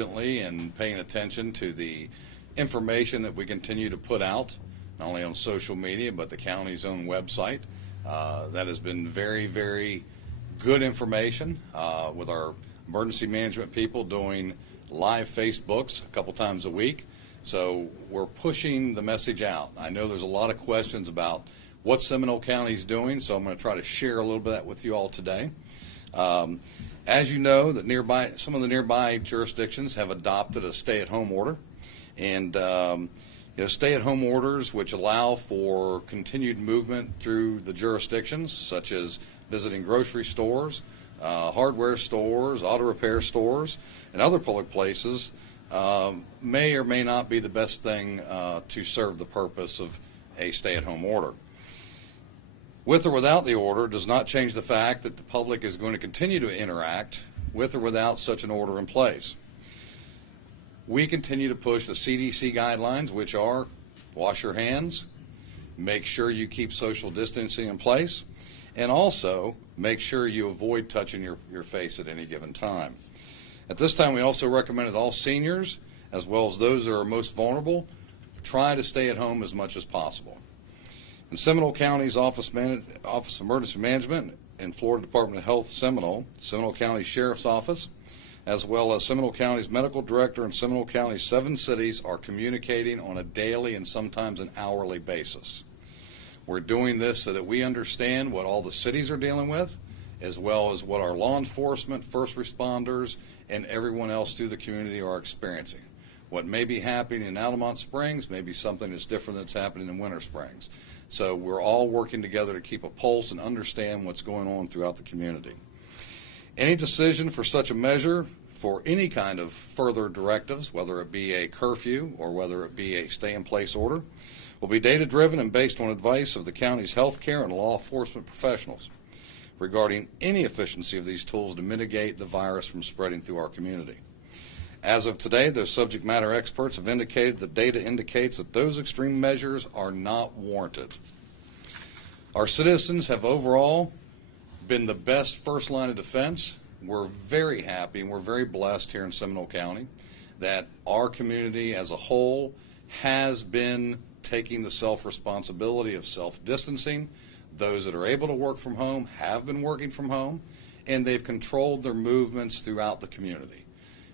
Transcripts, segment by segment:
and paying attention to the information that we continue to put out, not only on social media, but the county's own website. That has been very, very good information with our emergency management people doing live Facebooks a couple times a week. So we're pushing the message out. I know there's a lot of questions about what Seminole County is doing, so I'm going to try to share a little bit of that with you all today. As you know, that some of the nearby jurisdictions have adopted a stay-at-home order, and stay-at-home orders which allow for continued movement through the jurisdictions, such as visiting grocery stores, hardware stores, auto repair stores, and other public places, may or may not be the best thing to serve the purpose of a stay-at-home order. With or without the order does not change the fact that the public is going to continue to interact with or without such an order in place. We continue to push the CDC guidelines, which are wash your hands, make sure you keep social distancing in place, and also make sure you avoid touching your face at any given time. At this time, we also recommend that all seniors, as well as those that are most vulnerable, try to stay at home as much as possible. In Seminole County's Office of Emergency Management and Florida Department of Health Seminole County Sheriff's Office, as well as Seminole County's Medical Director and Seminole County's 7 cities are communicating on a daily and sometimes an hourly basis. We're doing this so that we understand what all the cities are dealing with, as well as what our law enforcement, first responders, and everyone else through the community are experiencing. What may be happening in Altamont Springs may be something that's different that's happening in Winter Springs. So we're all working together to keep a pulse and understand what's going on throughout the community. Any decision for such a measure, for any kind of further directives, whether it be a curfew or whether it be a stay-in-place order, will be data-driven and based on advice of the county's health care and law enforcement professionals regarding any efficiency of these tools to mitigate the virus from spreading through our community. As of today, those subject matter experts have indicated that data indicates that those extreme measures are not warranted. Our citizens have overall been the best first line of defense. We're very happy and we're very blessed here in Seminole County that our community as a whole has been taking the self-responsibility of self-distancing. Those that are able to work from home have been working from home, and they've controlled their movements throughout the community.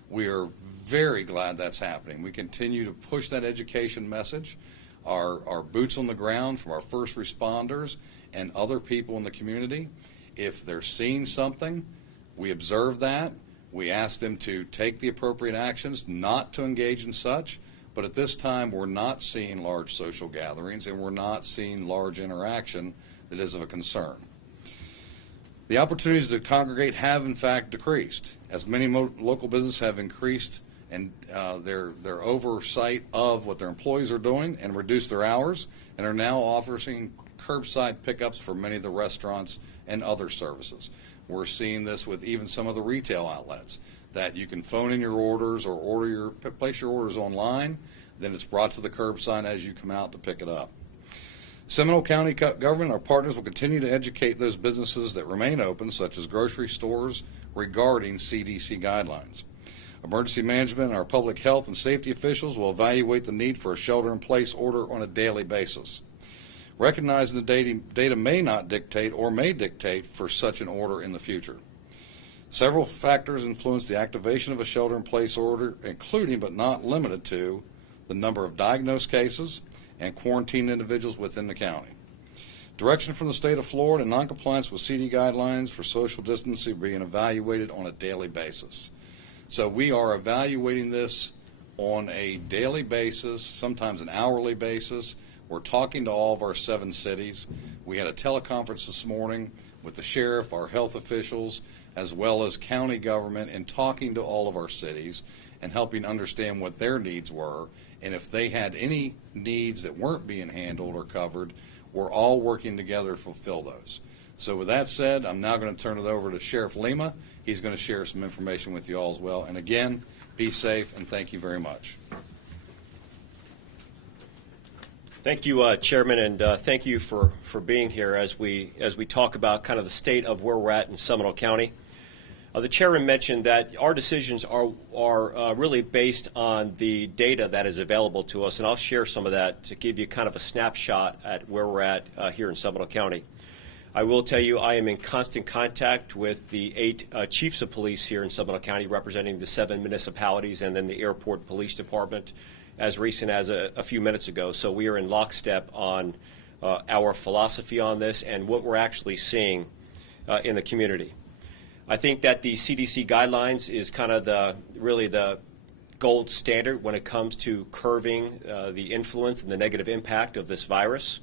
We are very glad that's happening. We continue to push that education message. Our boots on the ground from our first responders and other people in the community, if they're seeing something, we observe that. We ask them to take the appropriate actions, not to engage in such. But at this time, we're not seeing large social gatherings and we're not seeing large interaction that is of a concern. The opportunities to congregate have in fact decreased, as many local businesses have increased and their oversight of what their employees are doing and reduced their hours, and are now offering curbside pickups for many of the restaurants and other services. We're seeing this with even some of the retail outlets, that you can phone in your orders or place your orders online, then it's brought to the curbside as you come out to pick it up. Seminole County Government, our partners, will continue to educate those businesses that remain open, such as grocery stores, regarding CDC guidelines. Emergency management and our public health and safety officials will evaluate the need for a shelter-in-place order on a daily basis. Recognizing the data may not dictate or may dictate for such an order in the future. Several factors influence the activation of a shelter-in-place order, including but not limited to the number of diagnosed cases and quarantined individuals within the county. Direction from the state of Florida and noncompliance with CD guidelines for social distancing being evaluated on a daily basis. So we are evaluating this on a daily basis, sometimes an hourly basis. We're talking to all of our 7 cities. We had a teleconference this morning with the sheriff, our health officials, as well as county government, and talking to all of our cities and helping understand what their needs were, and if they had any needs that weren't being handled or covered, we're all working together to fulfill those. So with that said, I'm now going to turn it over to Sheriff Lima. He's going to share some information with you all as well. And again, be safe and thank you very much. Thank you, Chairman, and thank you for being here as we talk about kind of the state of where we're at in Seminole County. The chairman mentioned that our decisions are really based on the data that is available to us, and I'll share some of that to give you kind of a snapshot at where we're at here in Seminole County. I will tell you I am in constant contact with the 8 chiefs of police here in Seminole County, representing the 7 municipalities and then the airport police department as recent as a few minutes ago. So we are in lockstep on our philosophy on this and what we're actually seeing in the community. I think that the CDC guidelines is kind of really the gold standard when it comes to curbing the influence and the negative impact of this virus.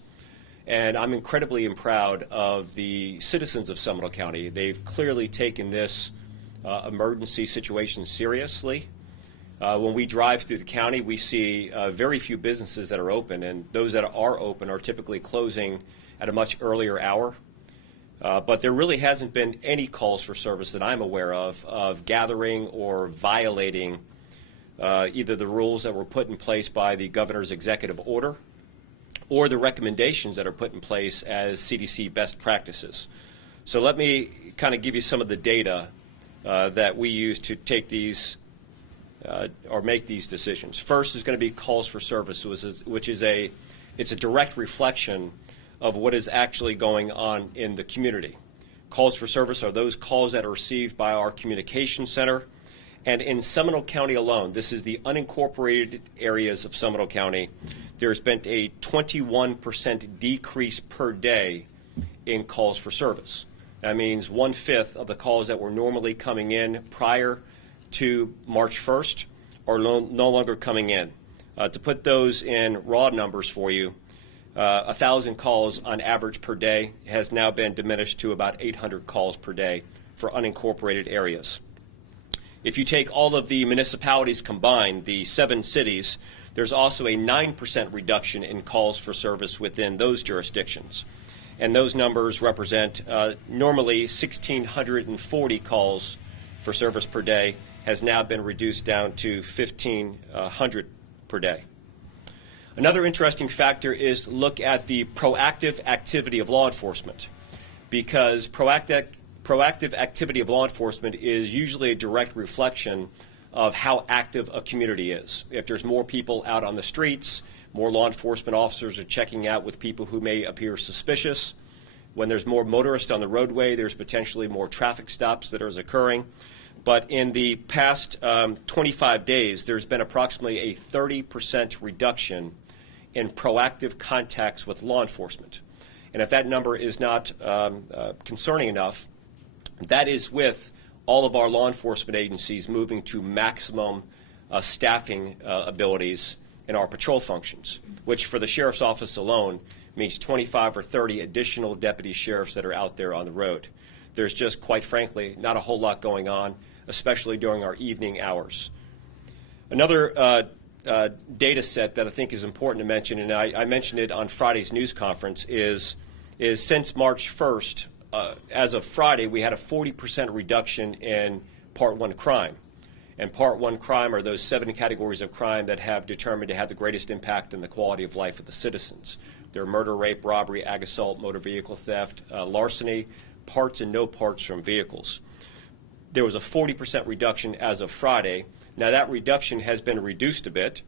And I'm incredibly proud of the citizens of Seminole County. They've clearly taken this emergency situation seriously. When we drive through the county, we see very few businesses that are open, and those that are open are typically closing at a much earlier hour. But there really hasn't been any calls for service that I'm aware of gathering or violating either the rules that were put in place by the governor's executive order or the recommendations that are put in place as CDC best practices. So let me kind of give you some of the data that we use to take these or make these decisions. First is going to be calls for service, which is a direct reflection of what is actually going on in the community. Calls for service are those calls that are received by our communication center. And in Seminole County alone, this is the unincorporated areas of Seminole County, there's been a 21% decrease per day in calls for service. That means 1/5 of the calls that were normally coming in prior to March 1st are no longer coming in. To put those in raw numbers for you, 1,000 calls on average per day has now been diminished to about 800 calls per day for unincorporated areas. If you take all of the municipalities combined, the 7 cities, there's also a 9% reduction in calls for service within those jurisdictions. And those numbers represent normally 1,640 calls for service per day has now been reduced down to 1,500 per day. Another interesting factor is look at the proactive activity of law enforcement, because proactive activity of law enforcement is usually a direct reflection of how active a community is. If there's more people out on the streets, more law enforcement officers are checking out with people who may appear suspicious. When there's more motorists on the roadway, there's potentially more traffic stops that are occurring. But in the past 25 days, there's been approximately a 30% reduction in proactive contacts with law enforcement. And if that number is not concerning enough, that is with all of our law enforcement agencies moving to maximum staffing abilities in our patrol functions, which for the sheriff's office alone means 25 or 30 additional deputy sheriffs that are out there on the road. There's just, quite frankly, not a whole lot going on, especially during our evening hours. Another data set that I think is important to mention, and I mentioned it on Friday's news conference, is since March 1st, as of Friday, we had a 40% reduction in Part 1 crime. And Part 1 crime are those 7 categories of crime that have determined to have the greatest impact on the quality of life of the citizens. They're murder, rape, robbery, ag assault, motor vehicle theft, larceny, parts and no parts from vehicles. There was a 40% reduction as of Friday. Now that reduction has been reduced a bit.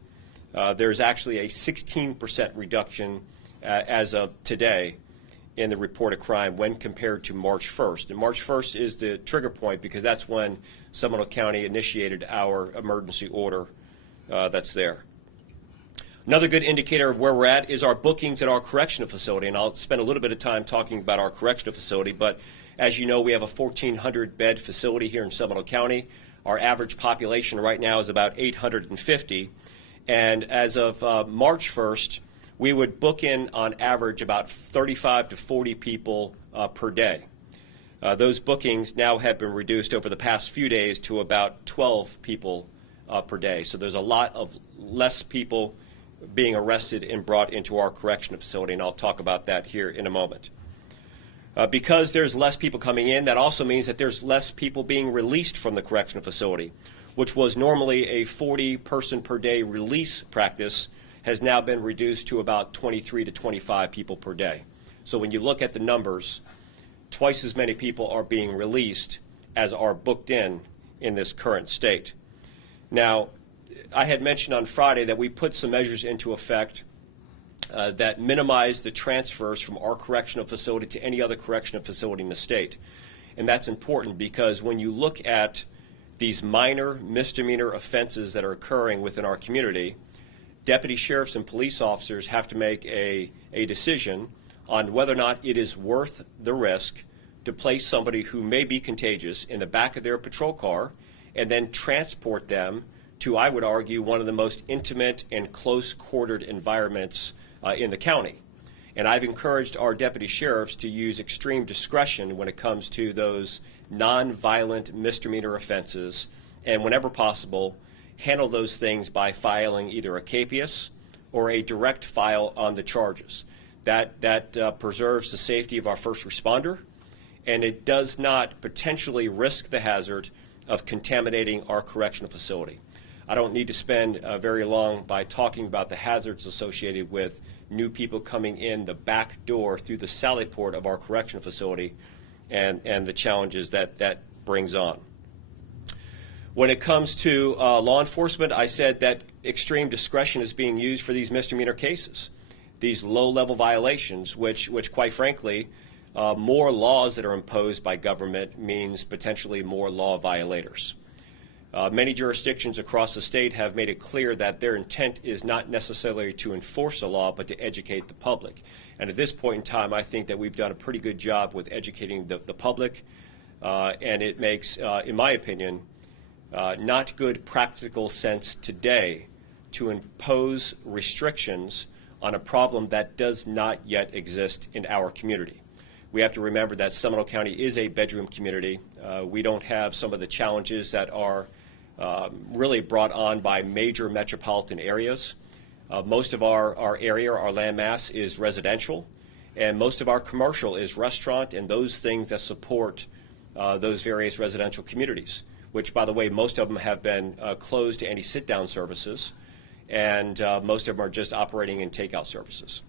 There's actually a 16% reduction as of today in the reported crime when compared to March 1st. And March 1st is the trigger point because that's when Seminole County initiated our emergency order that's there. Another good indicator of where we're at is our bookings at our correctional facility, and I'll spend a little bit of time talking about our correctional facility, but as you know, we have a 1,400 bed facility here in Seminole County. Our average population right now is about 850, and as of March 1st, we would book in on average about 35 to 40 people per day. Those bookings now have been reduced over the past few days to about 12 people per day. So there's a lot of less people being arrested and brought into our correctional facility, and I'll talk about that here in a moment. Because there's less people coming in, that also means that there's less people being released from the correctional facility, which was normally a 40-person per day release practice, has now been reduced to about 23 to 25 people per day. So when you look at the numbers, twice as many people are being released as are booked in this current state. Now, I had mentioned on Friday that we put some measures into effect that minimize the transfers from our correctional facility to any other correctional facility in the state. And that's important because when you look at these minor misdemeanor offenses that are occurring within our community, deputy sheriffs and police officers have to make a decision on whether or not it is worth the risk to place somebody who may be contagious in the back of their patrol car and then transport them to, I would argue, one of the most intimate and close-quartered environments in the county. And I've encouraged our deputy sheriffs to use extreme discretion when it comes to those non-violent misdemeanor offenses, and whenever possible, handle those things by filing either a capias or a direct file on the charges. That preserves the safety of our first responder, and it does not potentially risk the hazard of contaminating our correctional facility. I don't need to spend very long by talking about the hazards associated with new people coming in the back door through the sally port of our correctional facility and the challenges that brings on. When it comes to law enforcement, I said that extreme discretion is being used for these misdemeanor cases, these low-level violations, which quite frankly, more laws that are imposed by government means potentially more law violators. Many jurisdictions across the state have made it clear that their intent is not necessarily to enforce a law, but to educate the public. And at this point in time, I think that we've done a pretty good job with educating the public, and it makes, in my opinion, not good practical sense today to impose restrictions on a problem that does not yet exist in our community. We have to remember that Seminole County is a bedroom community. We don't have some of the challenges that are really brought on by major metropolitan areas. Most of our area, our landmass, is residential, and most of our commercial is restaurant and those things that support those various residential communities, which, by the way, most of them have been closed to any sit-down services, and most of them are just operating in takeout services.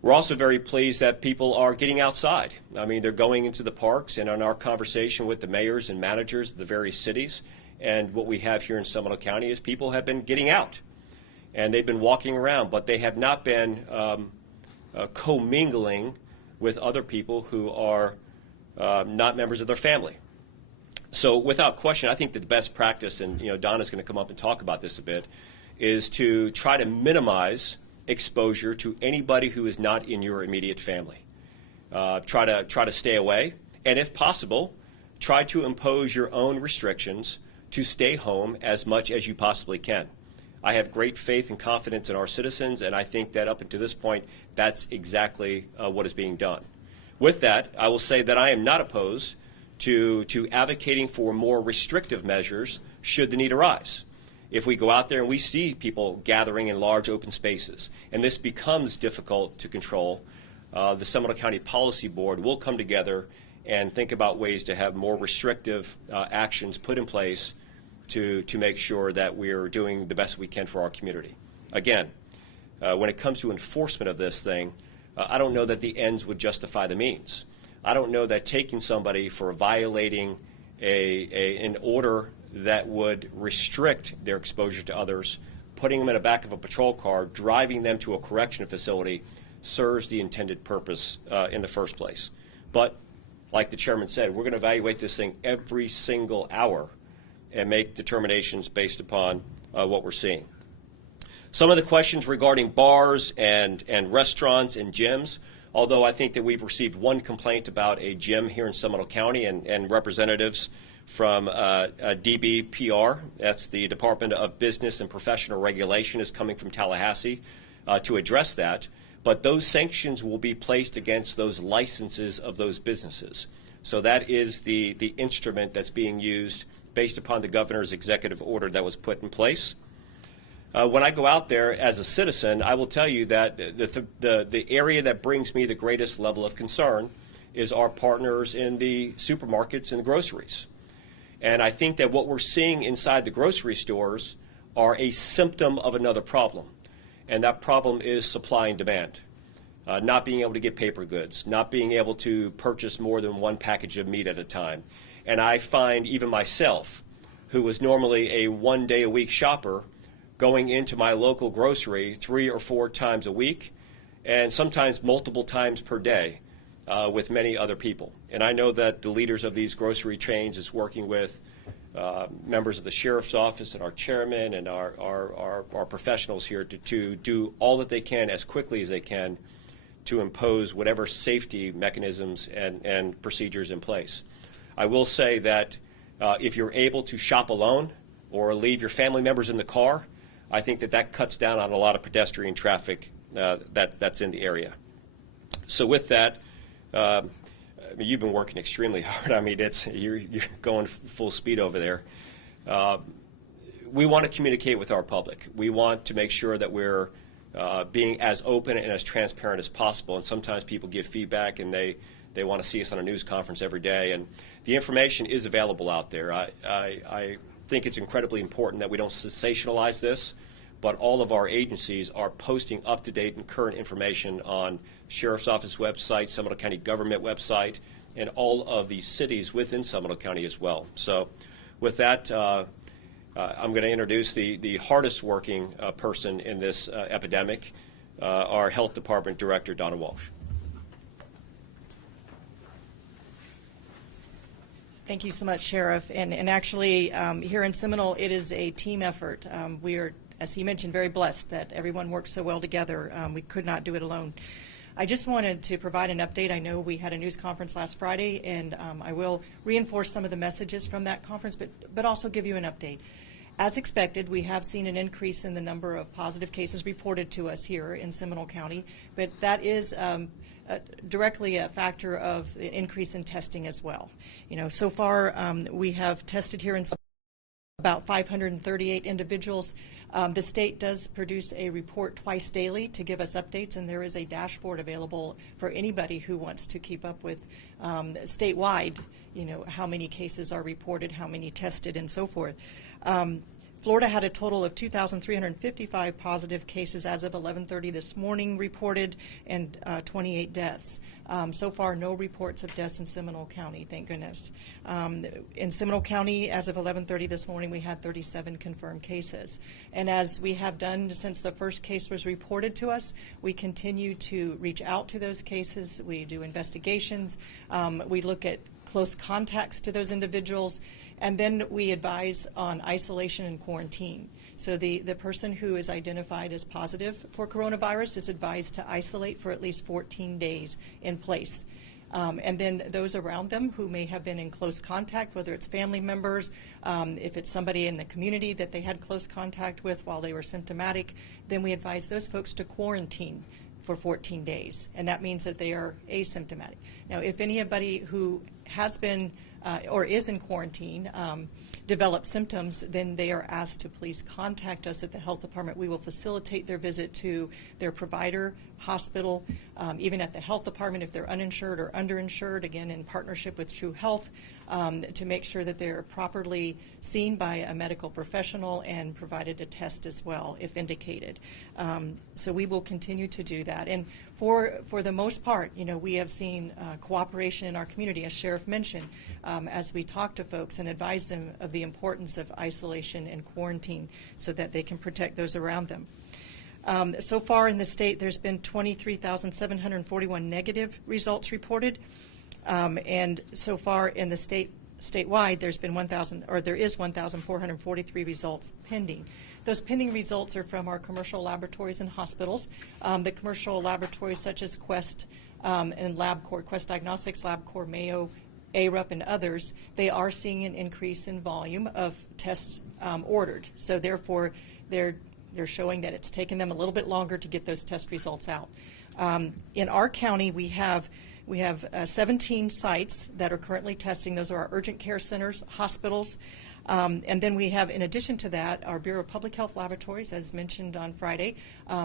We're also very pleased that people are getting outside. I mean, they're going into the parks, and in our conversation with the mayors and managers of the various cities, and what we have here in Seminole County is people have been getting out, and they've been walking around, but they have not been commingling with other people who are not members of their family. So without question, I think that the best practice, and Donna's going to come up and talk about this a bit, is to try to minimize exposure to anybody who is not in your immediate family. Try to stay away, and if possible, try to impose your own restrictions to stay home as much as you possibly can. I have great faith and confidence in our citizens, and I think that up until this point, that's exactly what is being done. With that, I will say that I am not opposed to advocating for more restrictive measures should the need arise. If we go out there and we see people gathering in large open spaces, and this becomes difficult to control, the Seminole County Policy Board will come together and think about ways to have more restrictive actions put in place to make sure that we're doing the best we can for our community. Again, when it comes to enforcement of this thing, I don't know that the ends would justify the means. I don't know that taking somebody for violating an order that would restrict their exposure to others, putting them in the back of a patrol car, driving them to a correctional facility, serves the intended purpose in the first place. But like the chairman said, we're going to evaluate this thing every single hour and make determinations based upon what we're seeing. Some of the questions regarding bars and restaurants and gyms, although I think that we've received one complaint about a gym here in Seminole County, and representatives from DBPR, that's the Department of Business and Professional Regulation, is coming from Tallahassee to address that. But those sanctions will be placed against those licenses of those businesses. So that is the instrument that's being used based upon the governor's executive order that was put in place. When I go out there as a citizen, I will tell you that the area that brings me the greatest level of concern is our partners in the supermarkets and the groceries. And I think that what we're seeing inside the grocery stores are a symptom of another problem. And that problem is supply and demand. Not being able to get paper goods, not being able to purchase more than one package of meat at a time. And I find even myself, who was normally a one-day-a-week shopper, going into my local grocery 3 or 4 times a week, and sometimes multiple times per day with many other people. And I know that the leaders of these grocery chains is working with members of the sheriff's office and our chairman and our professionals here to do all that they can as quickly as they can to impose whatever safety mechanisms and procedures in place. I will say that if you're able to shop alone or leave your family members in the car, I think that cuts down on a lot of pedestrian traffic that's in the area. So with that, you've been working extremely hard. I mean, you're going full speed over there. We want to communicate with our public. We want to make sure that we're being as open and as transparent as possible. And sometimes people give feedback and they want to see us on a news conference every day. And the information is available out there. I think it's incredibly important that we don't sensationalize this, but all of our agencies are posting up-to-date and current information on Sheriff's Office website, Seminole County Government website, and all of the cities within Seminole County as well. So with that, I'm going to introduce the hardest working person in this epidemic, our Health Department Director, Donna Walsh. Thank you so much, Sheriff. And actually, here in Seminole, it is a team effort. We are, as he mentioned, very blessed that everyone works so well together. We could not do it alone. I just wanted to provide an update. I know we had a news conference last Friday, and I will reinforce some of the messages from that conference, but also give you an update. As expected, we have seen an increase in the number of positive cases reported to us here in Seminole County, but that is directly a factor of the increase in testing as well. You know, so far we have tested here in about 538 individuals. The state does produce a report twice daily to give us updates, and there is a dashboard available for anybody who wants to keep up with statewide, you know, how many cases are reported, how many tested, and so forth. Florida had a total of 2,355 positive cases as of 11:30 this morning reported, and 28 deaths. So far, no reports of deaths in Seminole County, thank goodness. In Seminole County, as of 11:30 this morning, we had 37 confirmed cases. And as we have done since the first case was reported to us, we continue to reach out to those cases. We do investigations. We look at close contacts to those individuals, and then we advise on isolation and quarantine. So the person who is identified as positive for coronavirus is advised to isolate for at least 14 days in place. And then those around them who may have been in close contact, whether it's family members, if it's somebody in the community that they had close contact with while they were symptomatic, then we advise those folks to quarantine for 14 days, and that means that they are asymptomatic. Now, if anybody who has been or is in quarantine develops symptoms, then they are asked to please contact us at the health department. We will facilitate their visit to their provider, hospital, even at the health department if they're uninsured or underinsured, again in partnership with True Health, to make sure that they're properly seen by a medical professional and provided a test as well if indicated. So we will continue to do that. And for the most part, you know, we have seen cooperation in our community, as Sheriff mentioned, as we talk to folks and advise them of the importance of isolation and quarantine so that they can protect those around them. So far in the state, there's been 23,741 negative results reported, and so far in the statewide, there's been 1,443 results pending. Those pending results are from our commercial laboratories and hospitals. The commercial laboratories such as Quest and LabCorp, Quest Diagnostics, LabCorp, Mayo, ARUP, and others, they are seeing an increase in volume of tests ordered. So therefore, they're showing that it's taken them a little bit longer to get those test results out. In our county, we have 17 sites that are currently testing. Those are our urgent care centers, hospitals, and then we have, in addition to that, our Bureau of Public Health Laboratories, as mentioned on Friday.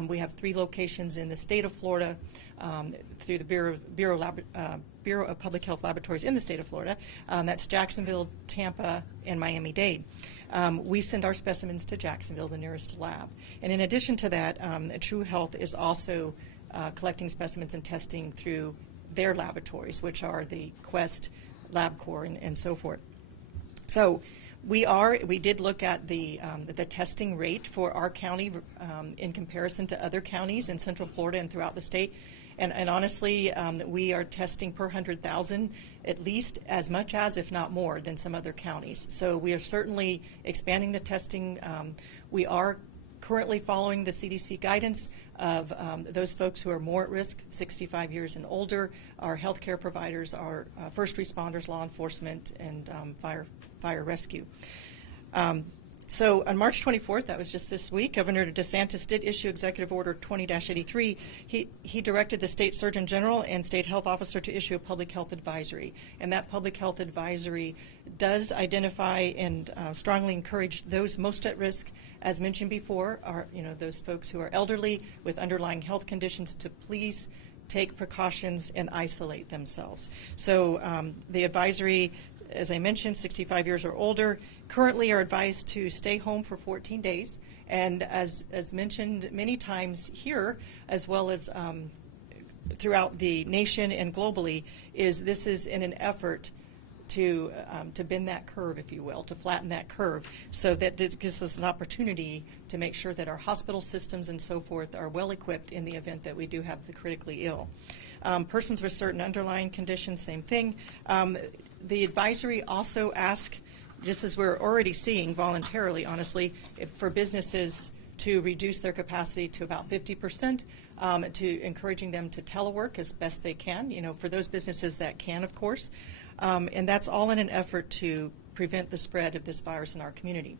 We have 3 locations in the state of Florida through the Bureau of Public Health Laboratories in the state of Florida. That's Jacksonville, Tampa, and Miami-Dade. We send our specimens to Jacksonville, the nearest lab. And in addition to that, True Health is also collecting specimens and testing through their laboratories, which are the Quest, LabCorp, and so forth. So we did look at the testing rate for our county in comparison to other counties in Central Florida and throughout the state. And honestly, we are testing per 100,000 at least as much as, if not more, than some other counties. So we are certainly expanding the testing. We are currently following the CDC guidance of those folks who are more at risk, 65 years and older, our healthcare providers, our first responders, law enforcement, and fire rescue. So on March 24th, that was just this week, Governor DeSantis did issue Executive Order 20-83. He directed the state surgeon general and state health officer to issue a public health advisory. And that public health advisory does identify and strongly encourage those most at risk, as mentioned before, are those folks who are elderly with underlying health conditions, to please take precautions and isolate themselves. So the advisory, as I mentioned, 65 years or older, currently are advised to stay home for 14 days. And as mentioned many times here, as well as throughout the nation and globally, this is in an effort to bend that curve, if you will, to flatten that curve, so that it gives us an opportunity to make sure that our hospital systems and so forth are well equipped in the event that we do have the critically ill. Persons with certain underlying conditions, same thing. The advisory also asks, just as we're already seeing voluntarily, honestly, for businesses to reduce their capacity to about 50%, to encouraging them to telework as best they can, for those businesses that can, of course. And that's all in an effort to prevent the spread of this virus in our community.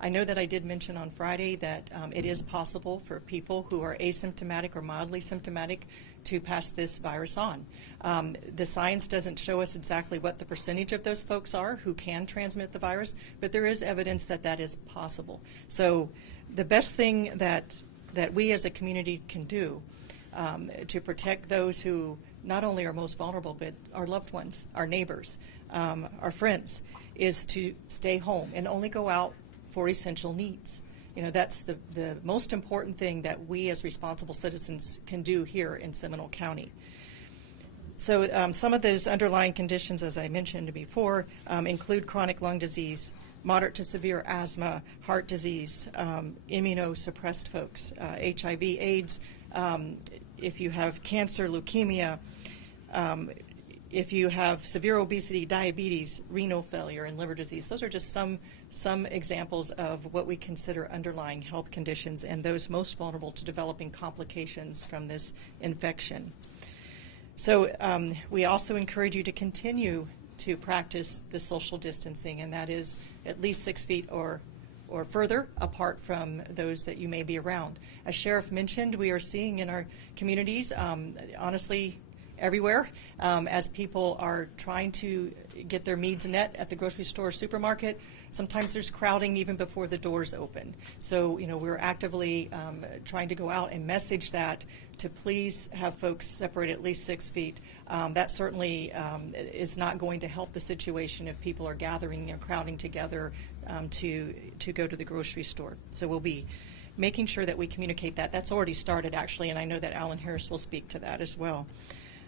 I know that I did mention on Friday that it is possible for people who are asymptomatic or mildly symptomatic to pass this virus on. The science doesn't show us exactly what the percentage of those folks are who can transmit the virus, but there is evidence that that is possible. So the best thing that we as a community can do to protect those who not only are most vulnerable, but our loved ones, our neighbors, our friends, is to stay home and only go out for essential needs. That's the most important thing that we as responsible citizens can do here in Seminole County. So some of those underlying conditions, as I mentioned before, include chronic lung disease, moderate to severe asthma, heart disease, immunosuppressed folks, HIV, AIDS, if you have cancer, leukemia, if you have severe obesity, diabetes, renal failure, and liver disease. Those are just some examples of what we consider underlying health conditions and those most vulnerable to developing complications from this infection. So we also encourage you to continue to practice the social distancing, and that is at least 6 feet or further apart from those that you may be around. As Sheriff mentioned, we are seeing in our communities, honestly, everywhere, as people are trying to get their needs met at the grocery store or supermarket. Sometimes there's crowding even before the doors open. So, we're actively trying to go out and message that to please have folks separate at least 6 feet. That certainly is not going to help the situation if people are gathering and crowding together to go to the grocery store. So we'll be making sure that we communicate that. That's already started, actually, and I know that Alan Harris will speak to that as well.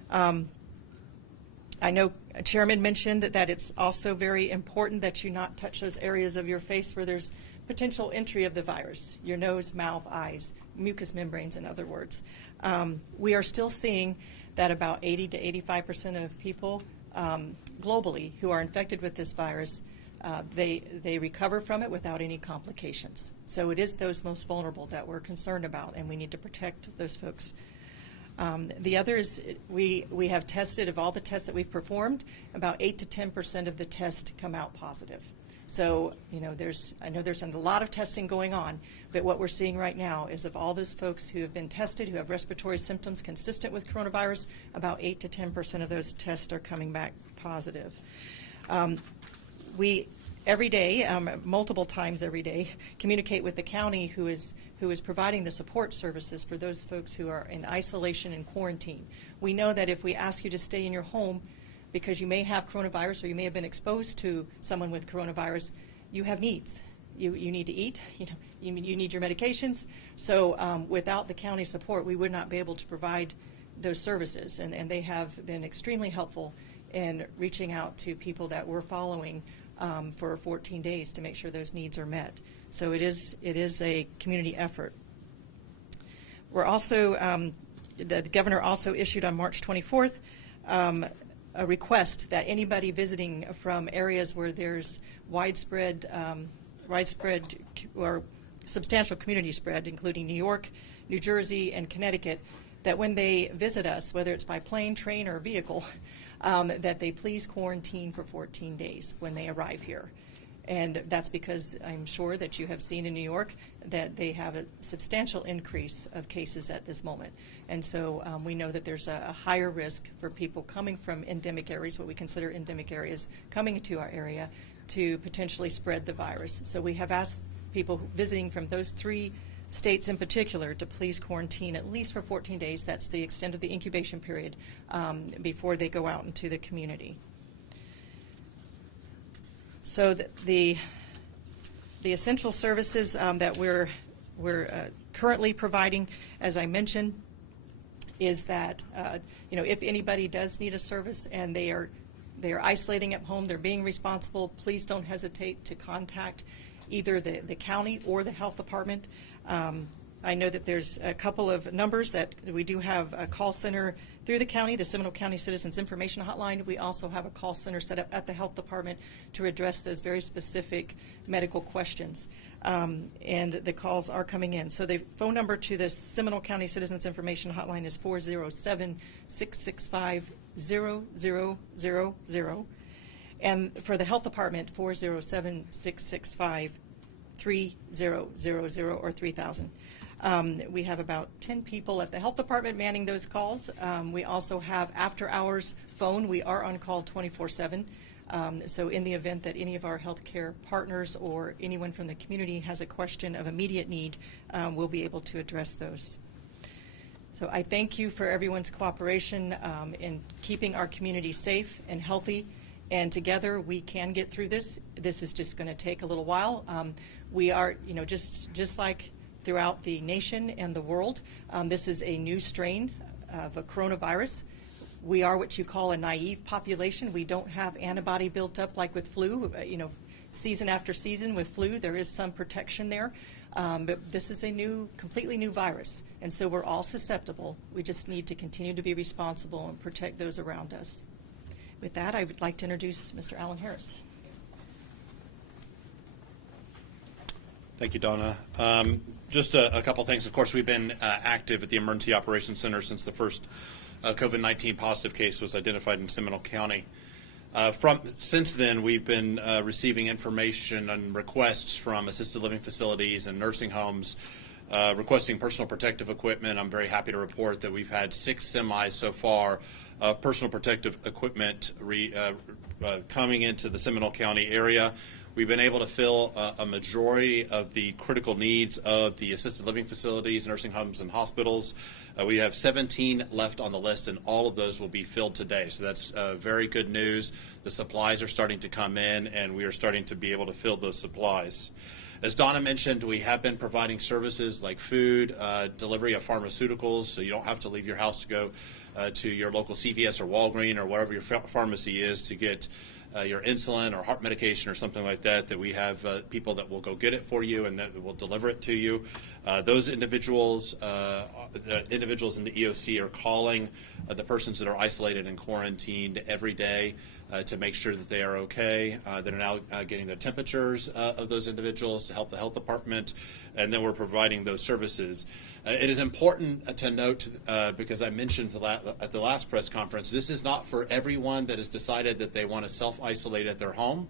I know Chairman mentioned that it's also very important that you not touch those areas of your face where there's potential entry of the virus, your nose, mouth, eyes, mucous membranes, in other words. We are still seeing that about 80 to 85% of people globally who are infected with this virus, they recover from it without any complications. So it is those most vulnerable that we're concerned about, and we need to protect those folks. The others, we have tested, of all the tests that we've performed, about 8 to 10% of the tests come out positive. So, I know there's a lot of testing going on, but what we're seeing right now is of all those folks who have been tested, who have respiratory symptoms consistent with coronavirus, about 8 to 10% of those tests are coming back positive. We every day, multiple times every day, communicate with the county who is providing the support services for those folks who are in isolation and quarantine. We know that if we ask you to stay in your home because you may have coronavirus or you may have been exposed to someone with coronavirus, you have needs. You need to eat, you need your medications. So without the county support, we would not be able to provide those services, and they have been extremely helpful in reaching out to people that we're following for 14 days to make sure those needs are met. So it is a community effort. We're also, the governor also issued on March 24th a request that anybody visiting from areas where there's widespread or substantial community spread, including New York, New Jersey, and Connecticut, that when they visit us, whether it's by plane, train, or vehicle, that they please quarantine for 14 days when they arrive here. And that's because I'm sure that you have seen in New York that they have a substantial increase of cases at this moment. And so we know that there's a higher risk for people coming from endemic areas, what we consider endemic areas, coming into our area to potentially spread the virus. So we have asked people visiting from those 3 states in particular to please quarantine at least for 14 days. That's the extent of the incubation period before they go out into the community. So the essential services that we're currently providing, as I mentioned, is that if anybody does need a service and they are isolating at home, they're being responsible, please don't hesitate to contact either the county or the health department. I know that there's a couple of numbers that we do have a call center through the county, the Seminole County Citizens Information Hotline. We also have a call center set up at the health department to address those very specific medical questions. And the calls are coming in. So the phone number to the Seminole County Citizens Information Hotline is 407-665-0000. And for the health department, 407-665-3000 or 3000. We have about 10 people at the health department manning those calls. We also have after-hours phone. We are on call 24/7. So in the event that any of our healthcare partners or anyone from the community has a question of immediate need, we'll be able to address those. So I thank you for everyone's cooperation in keeping our community safe and healthy. And together we can get through this. This is just going to take a little while. We are, just like throughout the nation and the world, this is a new strain of a coronavirus. We are what you call a naive population. We don't have antibody built up like with flu. Season after season with flu, there is some protection there. But this is a completely new virus. And so we're all susceptible. We just need to continue to be responsible and protect those around us. With that, I would like to introduce Mr. Alan Harris. Thank you, Donna. Just a couple things. Of course, we've been active at the Emergency Operations Center since the first COVID-19 positive case was identified in Seminole County. Since then, we've been receiving information and requests from assisted living facilities and nursing homes requesting personal protective equipment. I'm very happy to report that we've had 6 semis so far of personal protective equipment coming into the Seminole County area. We've been able to fill a majority of the critical needs of the assisted living facilities, nursing homes, and hospitals. We have 17 left on the list, and all of those will be filled today. So that's very good news. The supplies are starting to come in, and we are starting to be able to fill those supplies. As Donna mentioned, we have been providing services like food, delivery of pharmaceuticals, so you don't have to leave your house to go to your local CVS or Walgreens or wherever your pharmacy is to get your insulin or heart medication or something like that, that we have people that will go get it for you and that will deliver it to you. Those individuals, the individuals in the EOC are calling the persons that are isolated and quarantined every day to make sure that they are okay. They're now getting the temperatures of those individuals to help the health department, and then we're providing those services. It is important to note, because I mentioned at the last press conference, this is not for everyone that has decided that they want to self-isolate at their home.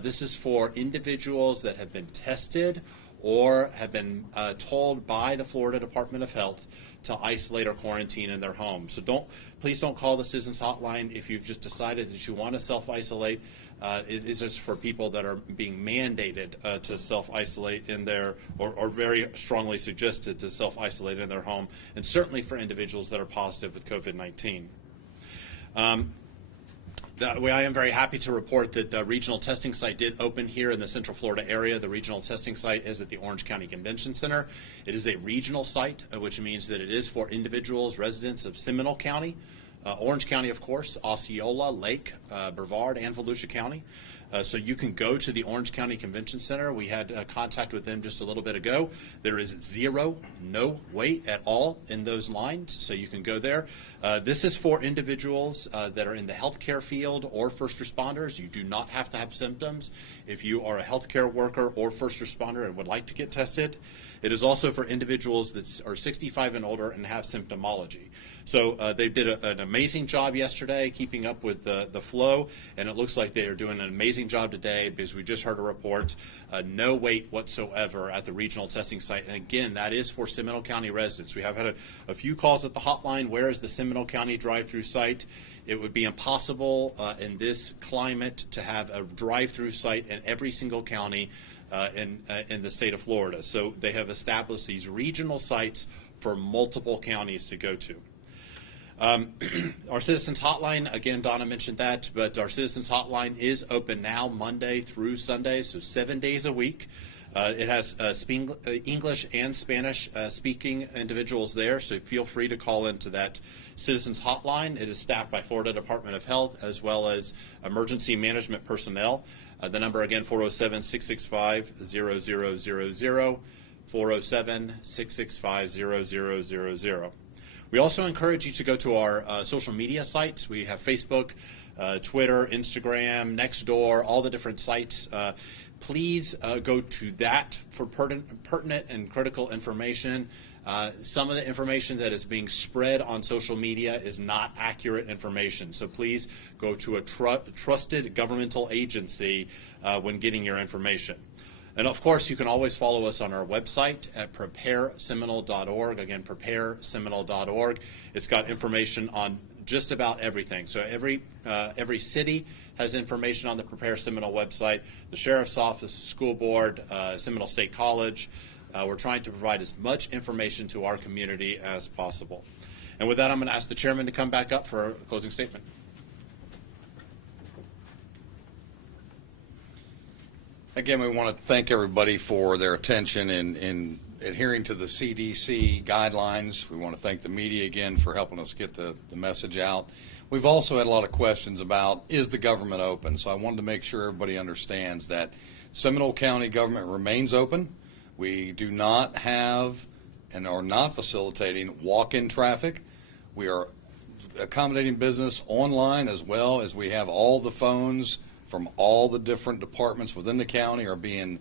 This is for individuals that have been tested or have been told by the Florida Department of Health to isolate or quarantine in their home. So please don't call the Citizens Hotline if you've just decided that you want to self-isolate. It is just for people that are being mandated to self-isolate in their, or very strongly suggested to self-isolate in their home, and certainly for individuals that are positive with COVID-19. I am very happy to report that the regional testing site did open here in the Central Florida area. The regional testing site is at the Orange County Convention Center. It is a regional site, which means that it is for individuals, residents of Seminole County, Orange County, of course, Osceola, Lake, Brevard, and Volusia County. So you can go to the Orange County Convention Center. We had contact with them just a little bit ago. There is no wait at all in those lines, so you can go there. This is for individuals that are in the healthcare field or first responders. You do not have to have symptoms if you are a healthcare worker or first responder and would like to get tested. It is also for individuals that are 65 and older and have symptomology. So they did an amazing job yesterday keeping up with the flow, and it looks like they are doing an amazing job today because we just heard a report, no wait whatsoever at the regional testing site. And again, that is for Seminole County residents. We have had a few calls at the hotline, where is the Seminole County drive-through site? It would be impossible in this climate to have a drive-through site in every single county in the state of Florida. So they have established these regional sites for multiple counties to go to. Our Citizens Hotline, again, Donna mentioned that, but our Citizens Hotline is open now Monday through Sunday, so 7 days a week. It has English and Spanish speaking individuals there, so feel free to call into that Citizens Hotline. It is staffed by Florida Department of Health as well as emergency management personnel. The number again, 407-665-0000, 407-665-0000. We also encourage you to go to our social media sites. We have Facebook, Twitter, Instagram, Nextdoor, all the different sites. Please go to that for pertinent and critical information. Some of the information that is being spread on social media is not accurate information. So please go to a trusted governmental agency when getting your information. And of course, you can always follow us on our website at prepareseminole.org. Again, prepareseminole.org. It's got information on just about everything. So every city has information on the Prepare Seminole website. The Sheriff's Office, School Board, Seminole State College. We're trying to provide as much information to our community as possible. And with that, I'm going to ask the chairman to come back up for a closing statement. Again, we want to thank everybody for their attention in adhering to the CDC guidelines. We want to thank the media again for helping us get the message out. We've also had a lot of questions about, is the government open? So I wanted to make sure everybody understands that Seminole County Government remains open. We do not have and are not facilitating walk-in traffic. We are accommodating business online, as well as we have all the phones from all the different departments within the county are being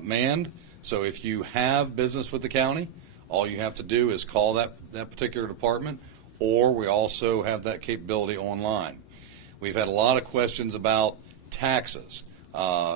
manned. So if you have business with the county, all you have to do is call that particular department, or we also have that capability online. We've had a lot of questions about taxes.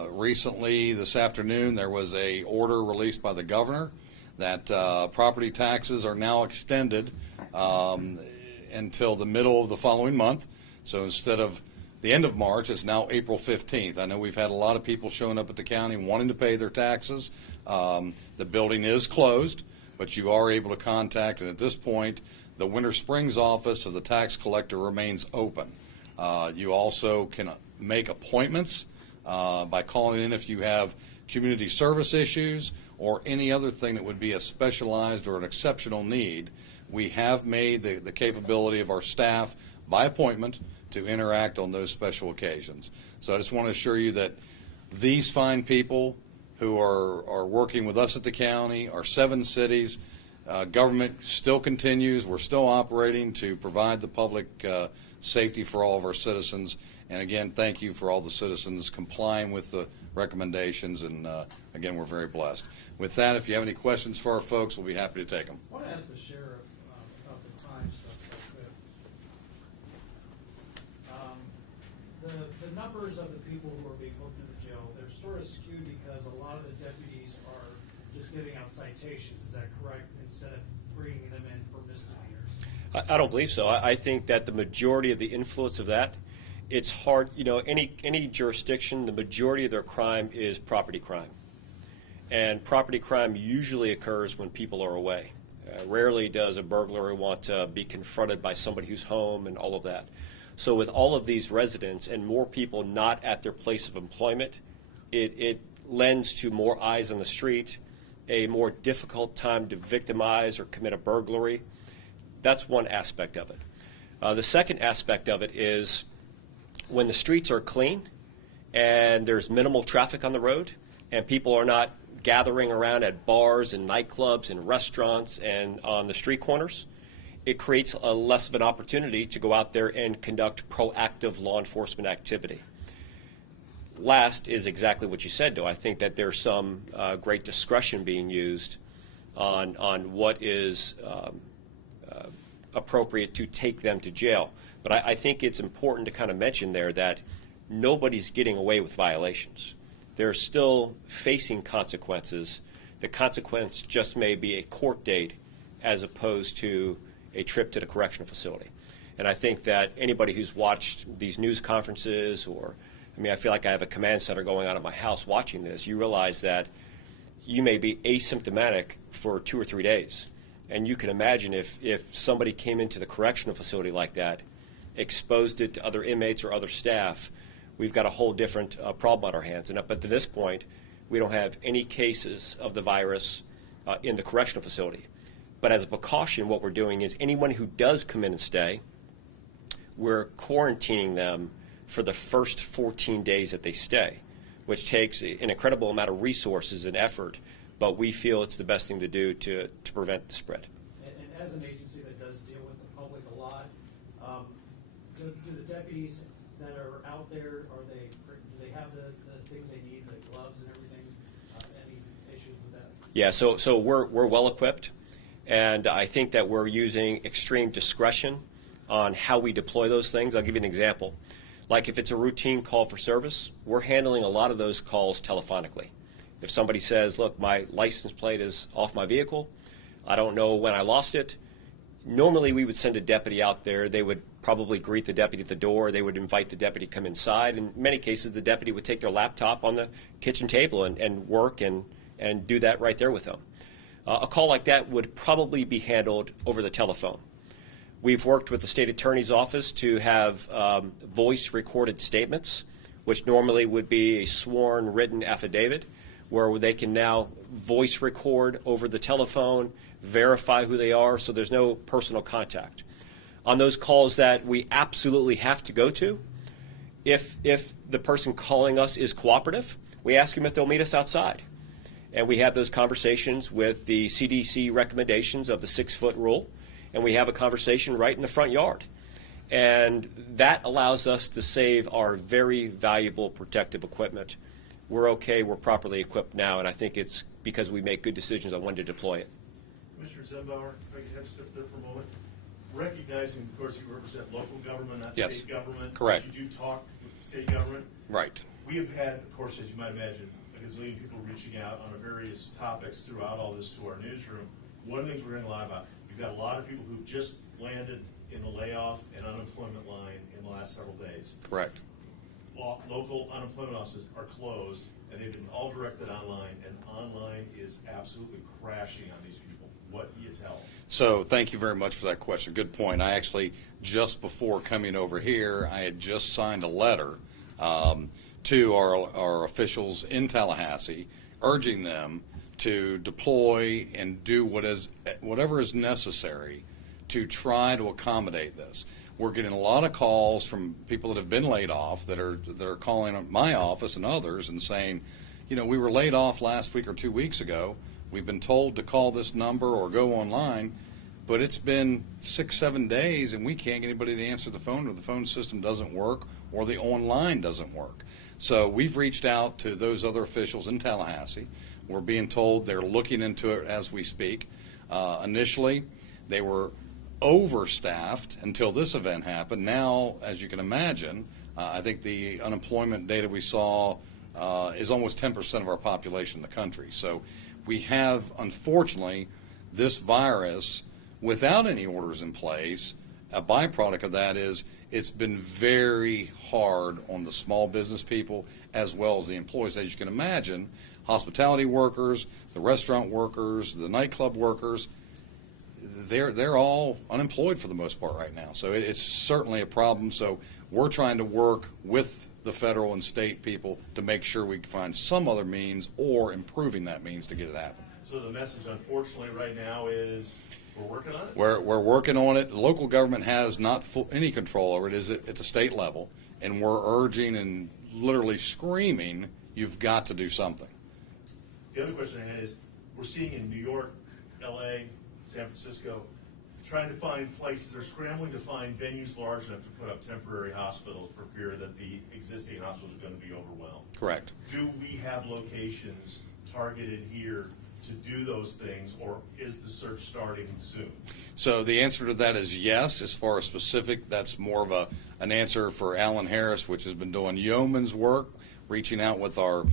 Recently, this afternoon, there was a order released by the governor that property taxes are now extended until the middle of the following month. So instead of the end of March, it's now April 15th. I know we've had a lot of people showing up at the county wanting to pay their taxes. The building is closed, but you are able to contact, and at this point, the Winter Springs office of the tax collector remains open. You also can make appointments by calling in if you have community service issues or any other thing that would be a specialized or an exceptional need. We have made the capability of our staff by appointment to interact on those special occasions. So I just want to assure you that these fine people who are working with us at the county, our 7 cities, government still continues. We're still operating to provide the public safety for all of our citizens. And again, thank you for all the citizens complying with the recommendations. And again, we're very blessed. With that, if you have any questions for our folks, we'll be happy to take them. I want to ask the sheriff about the crime stuff real quick. The numbers of the people who are being put into the jail, they're sort of skewed because a lot of the deputies are just giving out citations. Is that correct? Instead of bringing them in for misdemeanors? I don't believe so. I think that the majority of the influence of that, it's hard, any jurisdiction, the majority of their crime is property crime. And property crime usually occurs when people are away. Rarely does a burglar want to be confronted by somebody who's home and all of that. So with all of these residents and more people not at their place of employment, it lends to more eyes on the street, a more difficult time to victimize or commit a burglary. That's one aspect of it. The second aspect of it is when the streets are clean and there's minimal traffic on the road, and people are not gathering around at bars and nightclubs and restaurants and on the street corners, it creates a less of an opportunity to go out there and conduct proactive law enforcement activity. Last is exactly what you said, though. I think that there's some great discretion being used on what is appropriate to take them to jail. But I think it's important to kind of mention there that nobody's getting away with violations. They're still facing consequences. The consequence just may be a court date as opposed to a trip to the correctional facility. And I think that anybody who's watched these news conferences, or, I mean, I feel like I have a command center going on at my house watching this, you realize that you may be asymptomatic for 2 or 3 days. And you can imagine if somebody came into the correctional facility like that, exposed it to other inmates or other staff, we've got a whole different problem on our hands. And up to this point, we don't have any cases of the virus in the correctional facility. But as a precaution, what we're doing is anyone who does come in and stay, we're quarantining them for the first 14 days that they stay, which takes an incredible amount of resources and effort, but we feel it's the best thing to do to prevent the spread. And as an agency that does deal with the public a lot, do the deputies that are out there, do they have the things they need, the gloves and everything? Any issues with that? Yeah, so we're well equipped, and I think that we're using extreme discretion on how we deploy those things. I'll give you an example. Like if it's a routine call for service, we're handling a lot of those calls telephonically. If somebody says, look, my license plate is off my vehicle, I don't know when I lost it, normally we would send a deputy out there. They would probably greet the deputy at the door. They would invite the deputy to come inside. In many cases, the deputy would take their laptop on the kitchen table and work and do that right there with them. A call like that would probably be handled over the telephone. We've worked with the state attorney's office to have voice recorded statements, which normally would be a sworn written affidavit, where they can now voice record over the telephone, verify who they are, so there's no personal contact. On those calls that we absolutely have to go to, if the person calling us is cooperative, we ask them if they'll meet us outside. And we have those conversations with the CDC recommendations of the 6-foot rule, and we have a conversation right in the front yard. And that allows us to save our very valuable protective equipment. We're okay, we're properly equipped now, and I think it's because we make good decisions on when to deploy it. Commissioner Zembauer, if I could have you step there for a moment. Recognizing, of course, you represent local government, not Yes. state government. Correct. You do talk with the state government. Right. We have had, of course, as you might imagine, a gazillion people reaching out on various topics throughout all this to our newsroom. One of the things we're hearing a lot about, you've got a lot of people who've just landed in the layoff and unemployment line in the last several days. Correct. Local unemployment offices are closed, and they've been all directed online, and online is absolutely crashing on these people. What do you tell them? So thank you very much for that question. Good point. I actually, just before coming over here, I had just signed a letter to our officials in Tallahassee, urging them to deploy and do whatever is necessary to try to accommodate this. We're getting a lot of calls from people that have been laid off that are calling my office and others and saying, you know, we were laid off last week or 2 weeks ago. We've been told to call this number or go online, but it's been 6-7 days and we can't get anybody to answer the phone, or the phone system doesn't work, or the online doesn't work. So we've reached out to those other officials in Tallahassee. We're being told they're looking into it as we speak. Initially, they were overstaffed until this event happened. Now, as you can imagine, I think the unemployment data we saw is almost 10% of our population in the country. So we have, unfortunately, this virus without any orders in place. A byproduct of that is it's been very hard on the small business people as well as the employees. As you can imagine, hospitality workers, the restaurant workers, the nightclub workers, they're all unemployed for the most part right now. So it's certainly a problem. So we're trying to work with the federal and state people to make sure we can find some other means or improving that means to get it happening. So the message, unfortunately, right now is we're working on it? We're working on it. Local government has not any control over it. It's a state level. and we're urging and literally screaming, you've got to do something. The other question I had is, we're seeing in New York, LA, San Francisco, trying to find places, they're scrambling to find venues large enough to put up temporary hospitals for fear that the existing hospitals are going to be overwhelmed. Correct. Do we have locations targeted here to do those things, or is the search starting soon? So the answer to that is yes. As far as specific, that's more of an answer for Alan Harris, which has been doing yeoman's work, reaching out with our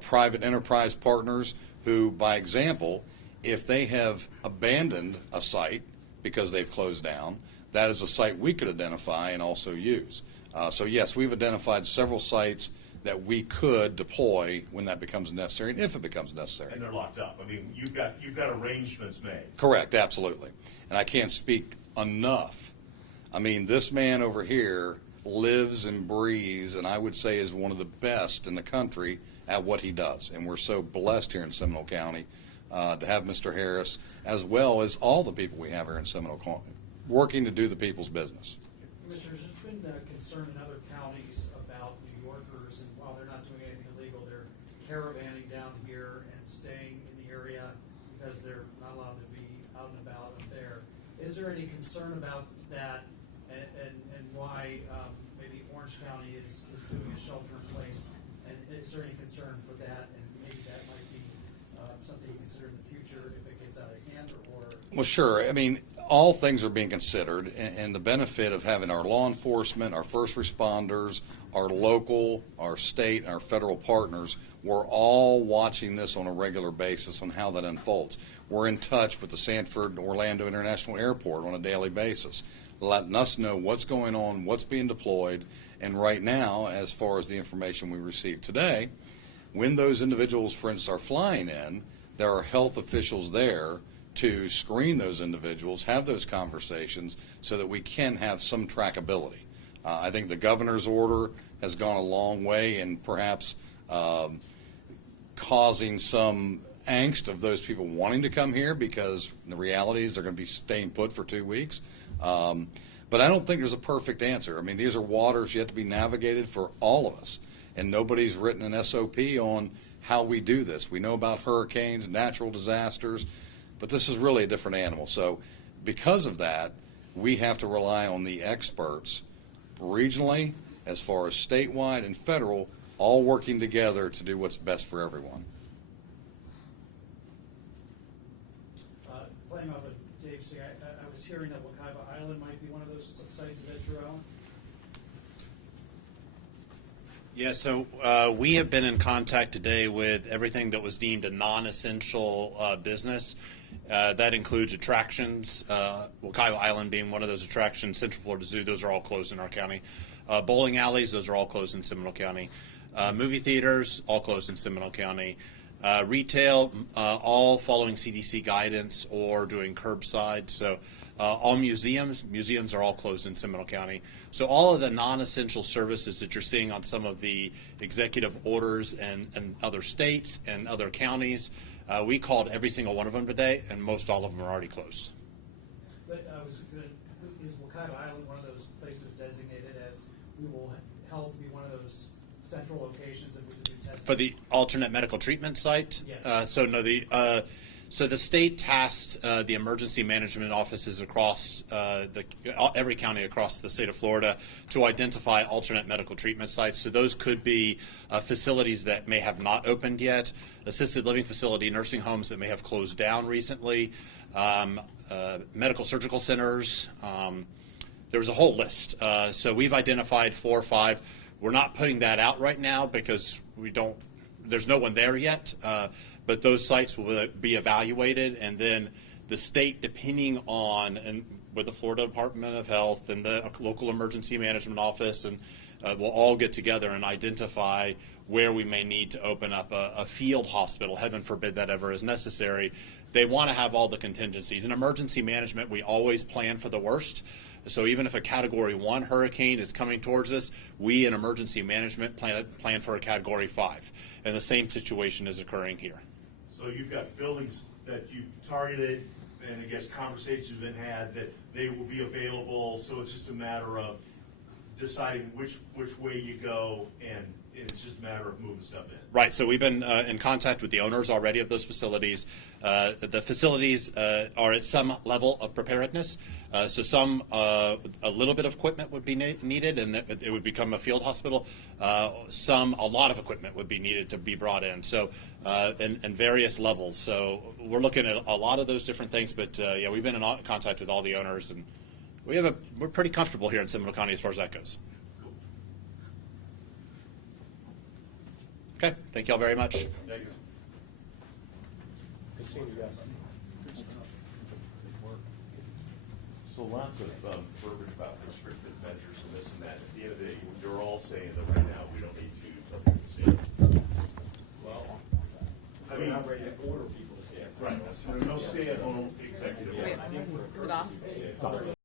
private enterprise partners who, by example, if they have abandoned a site because they've closed down, that is a site we could identify and also use. So yes, we've identified several sites that we could deploy when that becomes necessary and if it becomes necessary. And they're locked up. I mean, you've got arrangements made. Correct, absolutely. And I can't speak enough. I mean, this man over here lives and breathes, and I would say is one of the best in the country at what he does. And we're so blessed here in Seminole County to have Mr. Harris, as well as all the people we have here in Seminole County, working to do the people's business. Commissioners, there's been concern in other counties about New Yorkers, and while they're not doing anything illegal, they're caravanning down here and staying in the area because they're not allowed to be out and about up there. Is there any concern about that, and why maybe Orange County is doing a shelter in place? And is there any concern for that, and maybe that might be something you consider in the future if it gets out of hand, or? Well, sure. I mean, all things are being considered, and the benefit of having our law enforcement, our first responders, our local, our state, our federal partners, we're all watching this on a regular basis on how that unfolds. We're in touch with the Sanford Orlando International Airport on a daily basis, letting us know what's going on, what's being deployed, and right now, as far as the information we received today, when those individuals, for instance, are flying in, there are health officials there to screen those individuals, have those conversations so that we can have some trackability. I think the governor's order has gone a long way in perhaps causing some angst of those people wanting to come here, because the reality is they're going to be staying put for 2 weeks. But I don't think there's a perfect answer. I mean, these are waters yet to be navigated for all of us, and nobody's written an SOP on how we do this. We know about hurricanes, natural disasters, but this is really a different animal. So because of that, we have to rely on the experts regionally, as far as statewide and federal, all working together to do what's best for everyone. Playing off of Dave's thing, I was hearing that Wakaiba Island might be one of those sites. Is that true, Alan? Yeah, so we have been in contact today with everything that was deemed a non-essential business. That includes attractions, Wakaiba Island being one of those attractions, Central Florida Zoo, those are all closed in our county. Bowling alleys, those are all closed in Seminole County. Movie theaters, all closed in Seminole County. Retail, all following CDC guidance or doing curbside. So all museums are all closed in Seminole County. So all of the non-essential services that you're seeing on some of the executive orders and other states and other counties, we called every single one of them today, and most all of them are already closed. But is Wakaiba Island one of those places designated as we will help be one of those central locations that we do testing? For the alternate medical treatment site? Yes. So the state tasked the emergency management offices across every county across the state of Florida to identify alternate medical treatment sites. So those could be facilities that may have not opened yet, assisted living facility, nursing homes that may have closed down recently, medical surgical centers. There was a whole list. So we've identified 4 or 5. We're not putting that out right now because there's no one there yet. But those sites will be evaluated, and then the state, depending on, and with the Florida Department of Health and the local emergency management office, and we'll all get together and identify where we may need to open up a field hospital. Heaven forbid that ever is necessary. They want to have all the contingencies. In emergency management, we always plan for the worst. So even if a Category 1 hurricane is coming towards us, we in emergency management plan for a Category 5. And the same situation is occurring here. So you've got buildings that you've targeted, and I guess conversations have been had that they will be available, so it's just a matter of deciding which way you go, and it's just a matter of moving stuff in. Right. So we've been in contact with the owners already of those facilities. The facilities are at some level of preparedness. So some, a little bit of equipment would be needed, and it would become a field hospital. Some, a lot of equipment would be needed to be brought in. So, and various levels. So we're looking at a lot of those different things. But yeah, we've been in contact with all the owners, and we're pretty comfortable here in Seminole County as far as that goes. Okay, thank you all very much. Thanks. So lots of verbiage about restricted measures and this and that. At the end of the day, you're all saying that right now we don't need to tell people to stay. Well, I We're mean, not ready to order people to stay. right, there's no stay-at-home executive order. Wait, is it off?